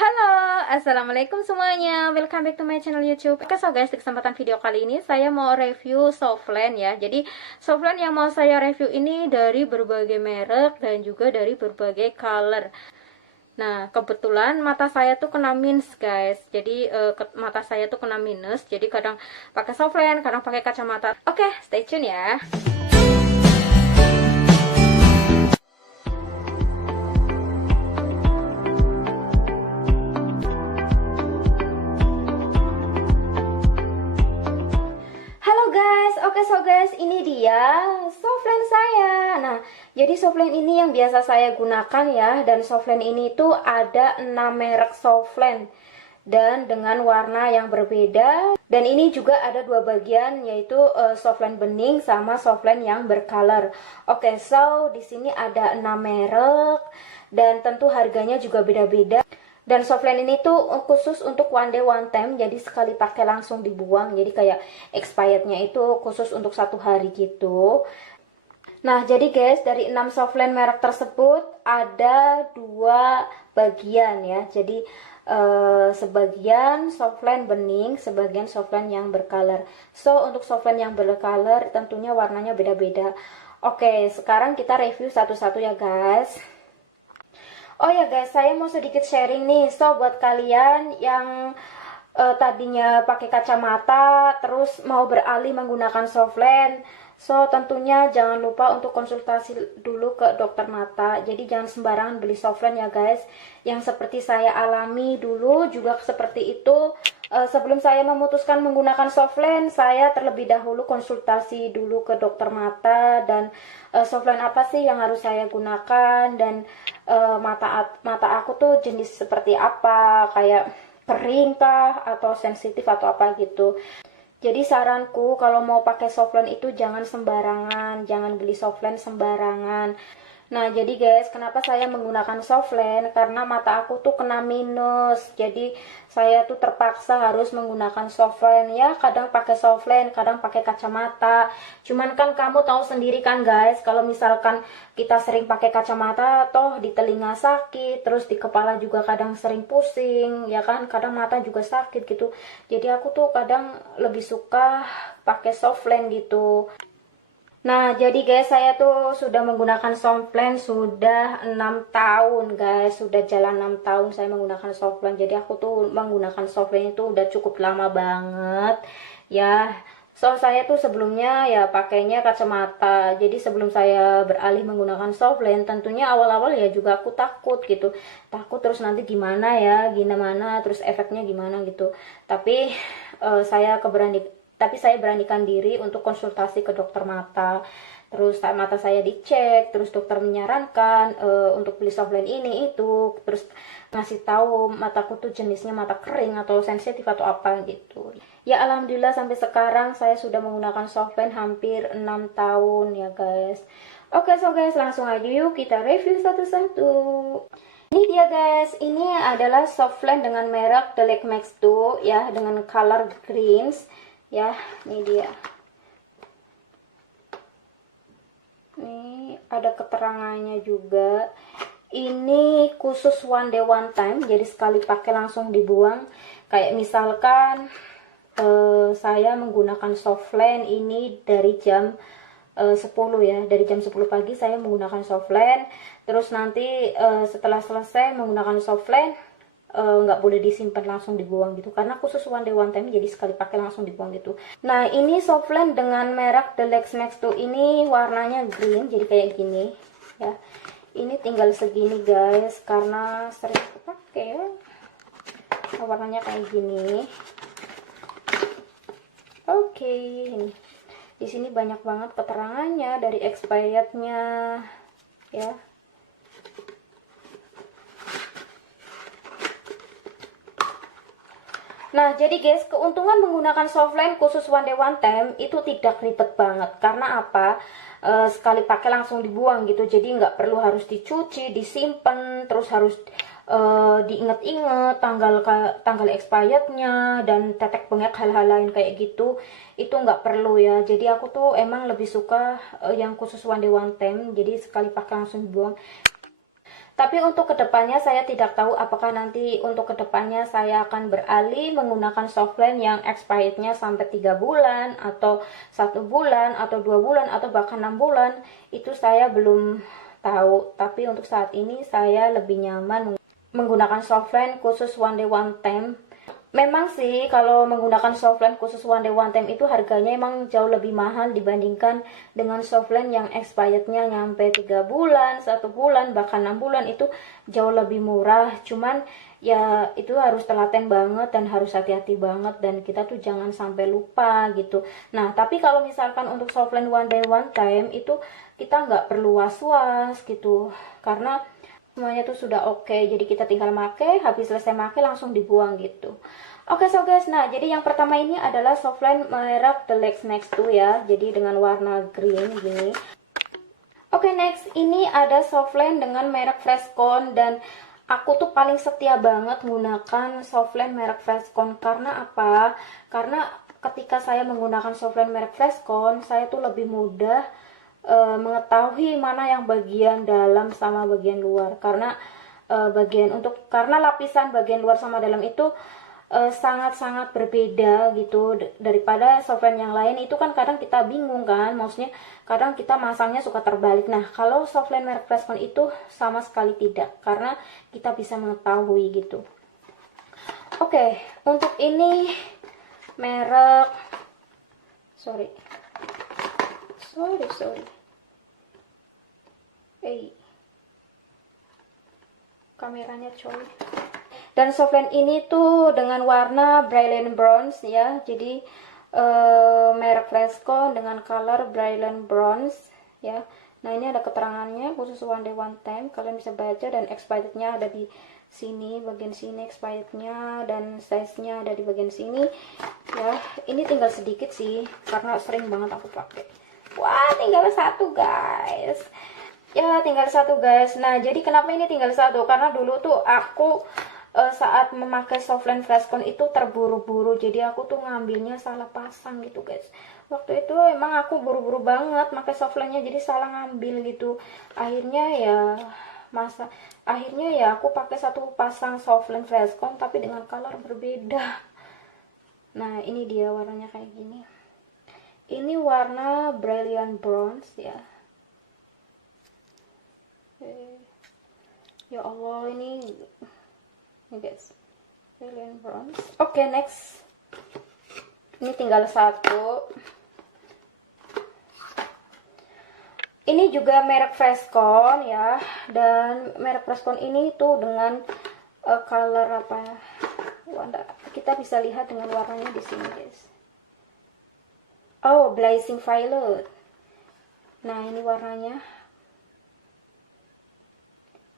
Halo, assalamualaikum semuanya. Welcome back to my channel YouTube. Oke, so guys, di kesempatan video kali ini saya mau review softland ya. Jadi softland yang mau saya review ini dari berbagai merek dan juga dari berbagai color. Nah, kebetulan mata saya tuh kena minus guys. Jadi mata saya tuh kena minus. Jadi kadang pakai softland, kadang pakai kacamata. Oke, stay tune ya. Oke, so guys, ini dia softland saya. Nah, jadi softland ini yang biasa saya gunakan ya. Dan softland ini tuh ada 6 merek softland dan dengan warna yang berbeda. Dan ini juga ada 2 bagian, yaitu softland bening sama softland yang bercolor. Oke, so di sini ada 6 merek dan tentu harganya juga beda-beda. Dan softland ini tuh khusus untuk one day one time, jadi sekali pakai langsung dibuang. Jadi kayak expirednya itu khusus untuk 1 hari gitu. Nah, jadi guys, dari 6 softland merek tersebut ada 2 bagian ya. Jadi sebagian softland bening, sebagian softland yang bercolor. So, untuk softland yang bercolor tentunya warnanya beda-beda. Oke, sekarang kita review satu-satu ya guys. Oh ya guys, saya mau sedikit sharing nih. So, buat kalian yang tadinya pakai kacamata terus mau beralih menggunakan softland, so tentunya jangan lupa untuk konsultasi dulu ke dokter mata. Jadi jangan sembarangan beli softland ya guys. Yang seperti saya alami dulu juga seperti itu. Sebelum saya memutuskan menggunakan softland, saya terlebih dahulu konsultasi dulu ke dokter mata dan softland apa sih yang harus saya gunakan, dan mata aku tuh jenis seperti apa, kayak kering kah atau sensitif atau apa gitu. Jadi saranku kalau mau pakai softland itu jangan sembarangan, jangan beli softland sembarangan. Nah, jadi guys, kenapa saya menggunakan softland? Karena mata aku tuh kena minus. Jadi saya tuh terpaksa harus menggunakan softland ya. Kadang pakai softland, kadang pakai kacamata. Cuman kan kamu tahu sendiri kan guys, kalau misalkan kita sering pakai kacamata, toh di telinga sakit, terus di kepala juga kadang sering pusing, ya kan? Kadang mata juga sakit gitu. Jadi aku tuh kadang lebih suka pakai softland gitu. Nah, jadi guys, saya tuh sudah menggunakan softland sudah 6 tahun guys. Sudah jalan 6 tahun saya menggunakan softland. Jadi aku tuh menggunakan softland itu udah cukup lama banget ya. So, saya tuh sebelumnya ya pakainya kacamata. Jadi sebelum saya beralih menggunakan softland, tentunya awal-awal ya juga aku takut gitu. Takut terus nanti gimana ya, gimana, terus efeknya gimana gitu. Tapi saya beranikan diri untuk konsultasi ke dokter mata. Terus mata saya dicek, terus dokter menyarankan untuk beli softland ini itu, terus ngasih tahu mataku tuh jenisnya mata kering atau sensitif atau apa gitu. Ya alhamdulillah sampai sekarang saya sudah menggunakan softland hampir 6 tahun ya guys. Oke, so guys, langsung aja yuk kita review satu-satu. Ini dia guys, ini adalah softland dengan merek The Lake Max 2 ya, dengan color greens. Ya, ini dia. Ini ada keterangannya juga. Ini khusus one day one time, jadi sekali pakai langsung dibuang. Kayak misalkan saya menggunakan softland ini dari jam 10 ya, dari jam 10 pagi saya menggunakan softland. Terus nanti setelah selesai menggunakan softland, nggak boleh disimpan langsung dibuang gitu, karena khusus one day one time, jadi sekali pakai langsung dibuang gitu. Nah, ini softland dengan merek The Lake Max 2 ini warnanya green, jadi kayak gini ya. Ini tinggal segini guys, karena sering pakai. Nah, warnanya kayak gini. Oke, ini di sini banyak banget keterangannya dari expirednya ya. Nah, jadi guys, keuntungan menggunakan softland khusus one day one time itu tidak ribet banget. Karena apa? Sekali pakai langsung dibuang gitu. Jadi nggak perlu harus dicuci, disimpan, terus harus diinget-inget tanggal expirednya dan tetek bengek hal-hal lain kayak gitu. Itu nggak perlu ya. Jadi aku tuh emang lebih suka yang khusus one day one time. Jadi sekali pakai langsung dibuang. Tapi untuk kedepannya saya tidak tahu apakah nanti untuk kedepannya saya akan beralih menggunakan softline yang expirednya sampai 3 bulan atau 1 bulan atau 2 bulan atau bahkan 6 bulan. Itu saya belum tahu. Tapi untuk saat ini saya lebih nyaman menggunakan softline khusus one day one time. Memang sih kalau menggunakan softline khusus one day one time itu harganya emang jauh lebih mahal dibandingkan dengan softline yang expirednya nyampe 3 bulan, 1 bulan, bahkan 6 bulan. Itu jauh lebih murah. Cuman ya itu harus telaten banget dan harus hati-hati banget, dan kita tuh jangan sampai lupa gitu. Nah tapi kalau misalkan untuk softline one day one time itu kita nggak perlu was-was gitu, karena semuanya tuh sudah oke. Jadi kita tinggal make, habis selesai make langsung dibuang gitu. Oke so guys, nah jadi yang pertama ini adalah softline merek The Lex Max 2 ya, jadi dengan warna green gini. Oke next, ini ada softline dengan merek Freshcon, dan aku tuh paling setia banget menggunakan softline merek Freshcon. Karena apa? Karena ketika saya menggunakan softline merek Freshcon, saya tuh lebih mudah mengetahui mana yang bagian dalam sama bagian luar, karena karena lapisan bagian luar sama dalam itu sangat-sangat berbeda gitu daripada softline yang lain. Itu kan kadang kita bingung kan, maksudnya kadang kita masangnya suka terbalik. Nah kalau softline merek Freshcon itu sama sekali tidak, karena kita bisa mengetahui gitu. Oke, untuk ini merek sorry kameranya coy. Dan softline ini tuh dengan warna Brilliant Bronze ya, jadi merek Freshcon dengan color Brilliant Bronze ya. Nah ini ada keterangannya khusus one day one time, kalian bisa baca, dan expirednya ada di sini, bagian sini expirednya, dan size-nya ada di bagian sini ya. Ini tinggal sedikit sih karena sering banget aku pakai. Wah tinggal satu guys ya, tinggal satu guys. Nah jadi kenapa ini tinggal satu, karena dulu tuh aku saat memakai softline Freshcon itu terburu-buru, jadi aku tuh ngambilnya salah pasang gitu guys. Waktu itu emang aku buru-buru banget pakai softline-nya, jadi salah ngambil gitu. Akhirnya ya aku pakai satu pasang softline Freshcon tapi dengan color berbeda. Nah ini dia warnanya kayak gini. Ini warna Brilliant Bronze ya. Ya Allah, ini guys, Brilliant Bronze. Oke, next. Ini tinggal satu. Ini juga merek Freshcon ya, dan merek Freshcon ini tuh dengan color apa ya? Kita bisa lihat dengan warnanya di sini guys. Oh, Blazing Violet. Nah ini warnanya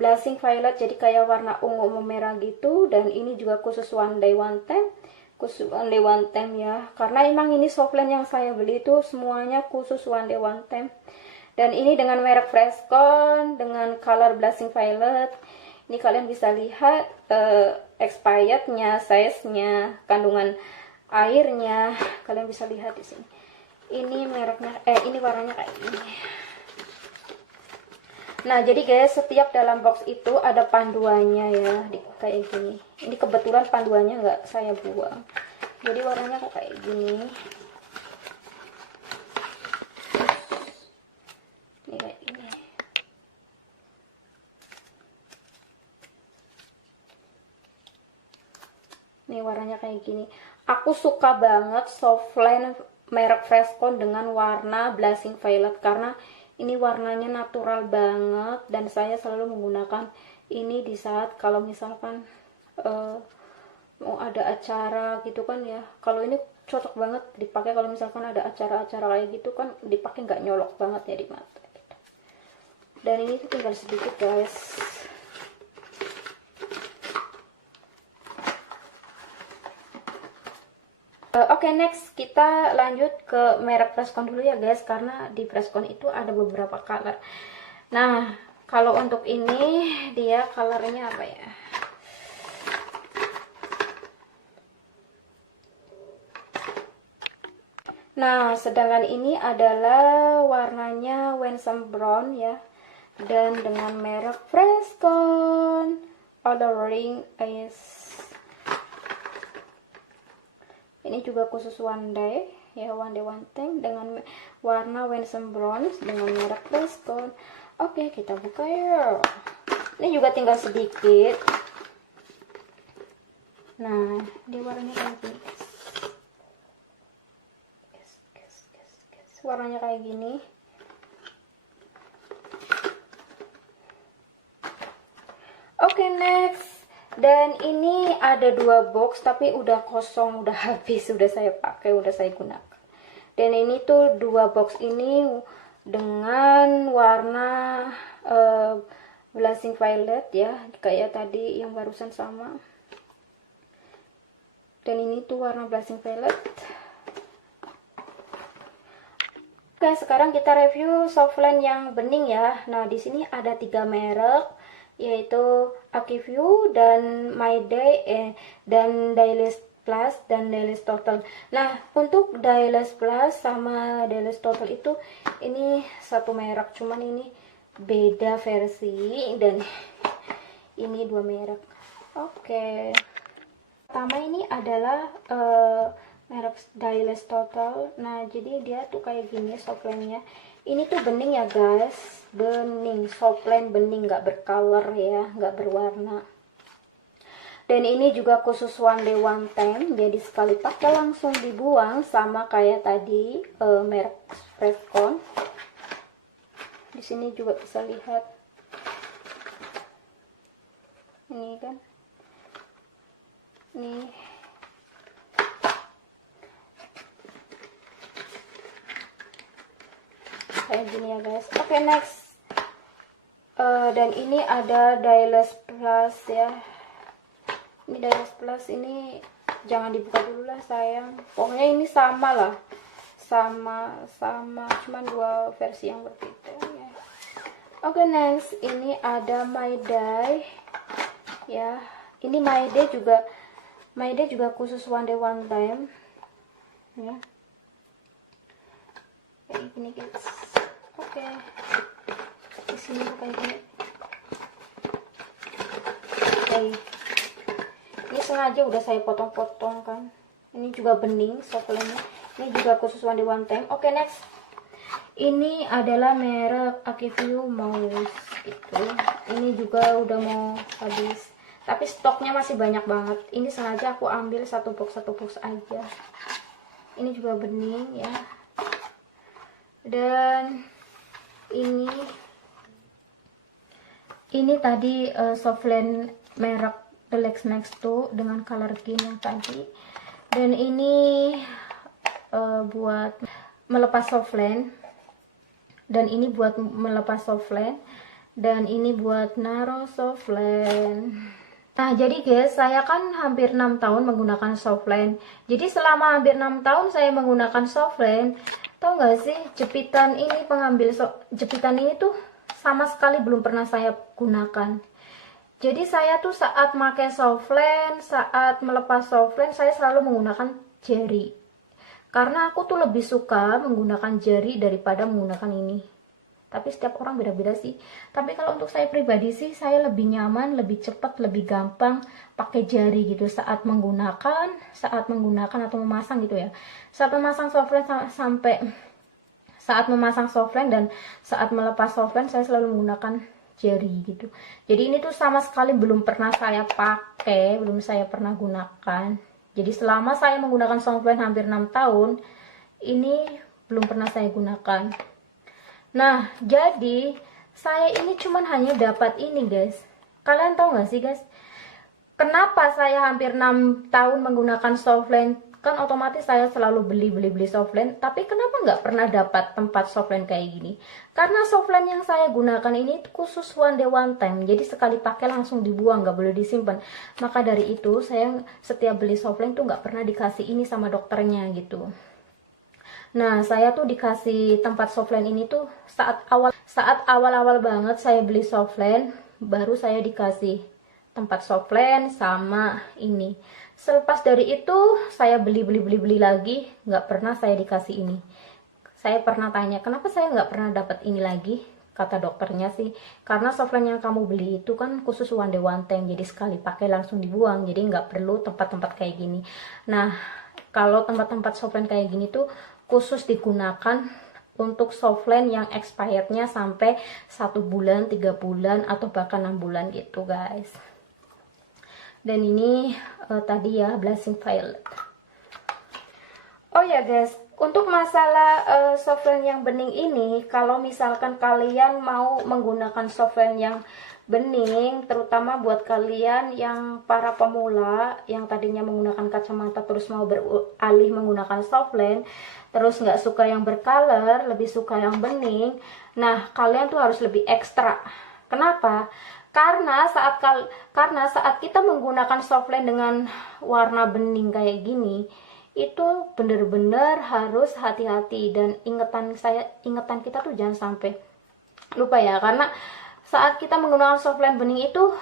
Blazing Violet, jadi kayak warna ungu memerah gitu. Dan ini juga khusus one day one time, khusus one day one time ya, karena emang ini softline yang saya beli itu semuanya khusus one day one time. Dan ini dengan merek Freshcon dengan color Blazing Violet. Ini kalian bisa lihat expirednya, size-nya, kandungan airnya, kalian bisa lihat di sini. Ini mereknya ini warnanya kayak gini. Nah jadi guys, setiap dalam box itu ada panduannya ya, kayak gini. Ini kebetulan panduannya nggak saya buang, jadi warnanya kayak gini. Ini kayak gini. Nih warnanya kayak gini. Aku suka banget softline merek Freshcon dengan warna Blazing Violet, karena ini warnanya natural banget, dan saya selalu menggunakan ini di saat kalau misalkan mau ada acara gitu kan ya. Kalau ini cocok banget dipakai kalau misalkan ada acara-acara kayak gitu kan, dipakai nggak nyolok banget ya di mata gitu. Dan ini tinggal sedikit guys. Oke, next kita lanjut ke merek Freshcon dulu ya guys, karena di Freshcon itu ada beberapa color. Nah kalau untuk ini dia colornya apa ya, nah sedangkan ini adalah warnanya Winsome Brown ya. dan dengan merek Freshcon Oloring Ice. Ini juga khusus one day ya, one day one time dengan warna Winsome Bronze dengan merek Freshcon. Oke, kita buka ya. Ini juga tinggal sedikit. Nah, dia warnanya kayak gini. Warnanya kayak gini. Oke, next. Dan ini ada 2 box tapi udah kosong, udah habis, udah saya pakai, udah saya gunakan. Dan ini tuh 2 box ini dengan warna blushing violet ya, kayak tadi yang barusan sama. Dan ini tuh warna blushing violet. Oke, sekarang kita review softline yang bening ya. Nah, di sini ada 3 merek, yaitu Akiview dan My Day dan Dailies Plus dan Dailies Total. Nah, untuk Dailies Plus sama Dailies Total itu ini satu merek, cuman ini beda versi, dan ini 2 merek. Oke. Pertama ini adalah merek Dailies Total. Nah, jadi dia tuh kayak gini softline-nya. Ini tuh bening ya guys, bening, softline bening, nggak bercolor ya, nggak berwarna. Dan ini juga khusus one day one time, jadi sekali pakai langsung dibuang, sama kayak tadi merek Freshcon. Di sini juga bisa lihat, ini kan, nih. Kayak gini ya guys. Oke, next. Dan ini ada Dailies Plus ya. Ini Dailies Plus ini jangan dibuka dulu lah sayang. Pokoknya ini sama lah, sama cuman 2 versi yang berbeda ya. Oke, next. Ini ada My Day ya. Ini My Day juga khusus one day one time ya, kayak gini guys. Oke, di sini kayak gini. Oke, ini sengaja udah saya potong-potong kan. Ini juga bening softline-nya. Ini juga khusus one day one time. Oke, next. Ini adalah merek Akiview Mouse gitu. Ini juga udah mau habis, tapi stoknya masih banyak banget. Ini sengaja aku ambil satu box aja. Ini juga bening ya. Dan ini tadi softline merek The Lex Next to dengan color green yang tadi. Dan ini buat melepas softline, dan ini buat melepas softline, dan ini buat naruh softline. Nah, jadi guys, saya kan hampir 6 tahun menggunakan softline. Jadi selama hampir 6 tahun saya menggunakan softline, tau gak sih, jepitan ini, jepitan ini tuh sama sekali belum pernah saya gunakan. Jadi saya tuh saat pakai softline, saat melepas softline, saya selalu menggunakan jari. Karena aku tuh lebih suka menggunakan jari daripada menggunakan ini. Tapi setiap orang beda-beda sih. Tapi kalau untuk saya pribadi sih, saya lebih nyaman, lebih cepat, lebih gampang pakai jari gitu saat menggunakan atau memasang gitu ya. Saat memasang softline dan saat melepas softline, saya selalu menggunakan jari gitu. Jadi ini tuh sama sekali belum pernah saya pakai, belum saya pernah gunakan. Jadi selama saya menggunakan softline hampir 6 tahun, ini belum pernah saya gunakan. Nah, jadi saya ini cuman hanya dapat ini guys. Kalian tahu gak sih guys, kenapa saya hampir 6 tahun menggunakan softline? Kan otomatis saya selalu beli softline, tapi kenapa nggak pernah dapat tempat softline kayak gini? Karena softline yang saya gunakan ini khusus one day one time, jadi sekali pakai langsung dibuang, nggak boleh disimpan. Maka dari itu saya setiap beli softline tuh nggak pernah dikasih ini sama dokternya gitu. Nah, saya tuh dikasih tempat softline ini tuh saat awal-awal banget saya beli softline, baru saya dikasih tempat softline sama ini. Selepas dari itu saya beli lagi, nggak pernah saya dikasih ini. Saya pernah tanya, kenapa saya nggak pernah dapat ini lagi? kata dokternya sih, karena softline yang kamu beli itu kan khusus one day one time, jadi sekali pakai langsung dibuang, jadi nggak perlu tempat-tempat kayak gini. Nah, kalau tempat-tempat softline kayak gini tuh khusus digunakan untuk softline yang expirednya sampai 1 bulan, 3 bulan, atau bahkan 6 bulan gitu guys. Dan ini tadi ya Blazing Violet. Oh ya guys, untuk masalah softline yang bening ini, kalau misalkan kalian mau menggunakan softline yang bening, terutama buat kalian yang para pemula yang tadinya menggunakan kacamata terus mau beralih menggunakan softline, terus nggak suka yang bercolor, lebih suka yang bening, nah kalian tuh harus lebih ekstra. Kenapa? Karena saat kita menggunakan softline dengan warna bening kayak gini, itu bener-bener harus hati-hati, dan ingetan kita tuh jangan sampai lupa ya, karena saat kita menggunakan softline bening itu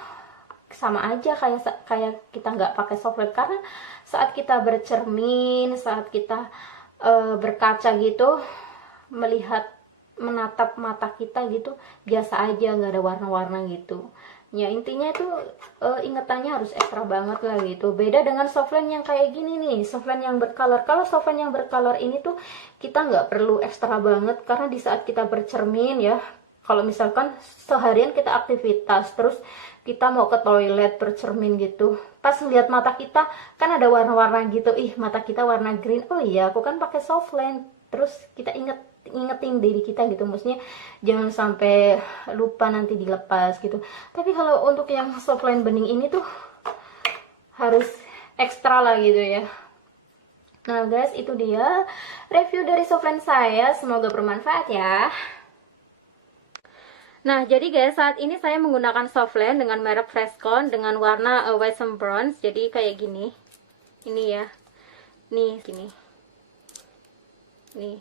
sama aja kayak kita nggak pakai softline, karena saat kita bercermin, saat kita berkaca gitu, menatap mata kita gitu biasa aja, nggak ada warna-warna gitu ya. Intinya itu ingetannya harus ekstra banget lah gitu. Beda dengan softline yang kayak gini nih, softline yang bercolor. Kalau softline yang bercolor ini tuh kita nggak perlu ekstra banget, karena di saat kita bercermin ya, kalau misalkan seharian kita aktivitas terus kita mau ke toilet bercermin gitu, pas ngeliat mata kita kan ada warna-warna gitu, ih mata kita warna green, oh iya aku kan pakai softline, terus kita ingetin diri kita gitu, maksudnya jangan sampai lupa nanti dilepas gitu. Tapi kalau untuk yang softline bening ini tuh harus ekstra lah gitu ya. Nah guys, itu dia review dari softline saya, semoga bermanfaat ya. Nah, jadi guys, saat ini saya menggunakan softline dengan merek Freshcon dengan warna white and bronze. Jadi kayak gini. Ini ya. Nih, gini. Nih.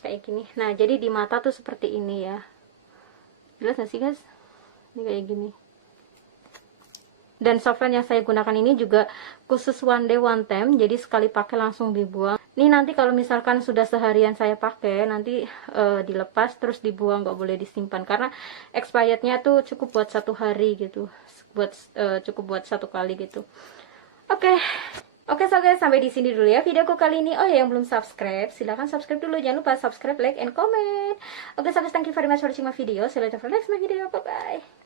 Kayak gini. Nah, jadi di mata tuh seperti ini ya. Jelas gak sih guys? Ini kayak gini. Dan softline yang saya gunakan ini juga khusus one day one time, jadi sekali pakai langsung dibuang. Ini nanti kalau misalkan sudah seharian saya pakai, nanti dilepas terus dibuang, nggak boleh disimpan, karena expirednya tuh cukup buat 1 hari gitu, cukup buat 1 kali gitu. Oke, so guys, sampai di sini dulu ya videoku kali ini. Oh ya, yang belum subscribe, silahkan subscribe dulu, jangan lupa subscribe, like, and comment. Oke, so guys, thank you very much for watching my video. See you later for next my video. Bye bye.